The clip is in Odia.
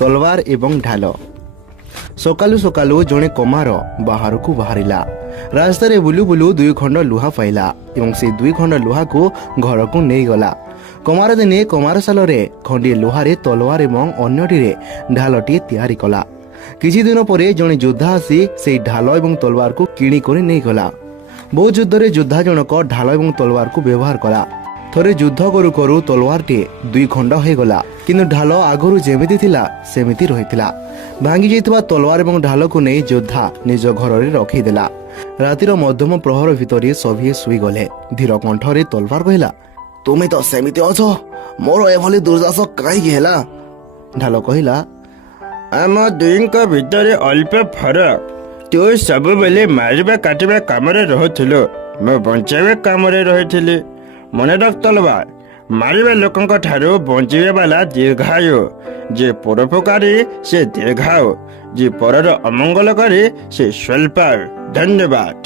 ତଲୱାର ଏବଂ ଢାଲ। ସକାଳୁ ସକାଳୁ ଜଣେ କମାର ବାହାରକୁ ବାହାରିଲା। ରାସ୍ତାରେ ବୁଲୁ ବୁଲୁ 2 ଖଣ୍ଡ ଲୁହା ପାଇଲା ଏବଂ ସେ 2 ଖଣ୍ଡ ଲୁହାକୁ ଘରକୁ ନେଇଗଲା। କମାର ଦିନେ କମାରଶାଳରେ ଖଣ୍ଡିଏ ଲୁହାରେ ତଲୱାର ଏବଂ ଅନ୍ୟଟିରେ ଢାଲଟିଏ ତିଆରି କଲା। କିଛି ଦିନ ପରେ ଜଣେ ଯୋଦ୍ଧା ଆସି ସେହି ଢାଲ ଏବଂ ତଲୱାରକୁ କିଣିକରି ନେଇଗଲା। ବହୁ ଯୁଦ୍ଧରେ ଯୋଦ୍ଧା ଜଣକ ଢାଲ ଏବଂ ତଲୱାରକୁ ବ୍ୟବହାର କଲା। ଥରେ ଯୁଦ୍ଧ କରୁ କରୁ ତଲୱାରଟିଏ 2 ଖଣ୍ଡ ହୋଇଗଲା, କିନ୍ତୁ ଢାଲ ଆଗରୁ ଯେମିତି ଥିଲା ସେମିତି ରହିଥିଲା। ଭାଙ୍ଗି ଯାଇଥିବା ତଲୱାର ଏବଂ ଢାଲକୁ ନେଇ ଯୋଦ୍ଧା ନିଜ ଘରରେ ରଖିଦେଲା। ରାତିର ମଧ୍ୟମ ପ୍ରହର ଭିତରେ ସଭିଏ ଶୋଇଗଲେ। ଧୀର କଣ୍ଠରେ ତଲୱାର କହିଲା, ତୁମେ ତ ସେମିତି ଅଛ, ମୋର ଏଭଳି ଦୁର୍ଦ୍ଦଶା କାହିଁକି ହେଲା? ଢାଲ କହିଲା, ଆମ ଦୁଇଙ୍କ ଭିତରେ ଅଳ୍ପ ଫରକ। ତୁ ସବୁବେଳେ ମାରିବା କାଟିବା କାମରେ ରହୁଥିଲୁ, ମୁଁ ବଞ୍ଚାଇବା କାମରେ ରହିଥିଲି। ମନେ ରଖ ତଲୱାର, ମାରିବା ଲୋକଙ୍କ ଠାରୁ ବଞ୍ଚିବା ବାଲା ଦୀର୍ଘାୟୁ। ଯିଏ ପରୋପକାରୀ ସେ ଦୀର୍ଘାୟୁ, ଯିଏ ପରର ଅମଙ୍ଗଳ କରେ ସେ ସ୍ୱଳ୍ପାୟୁ। ଧନ୍ୟବାଦ।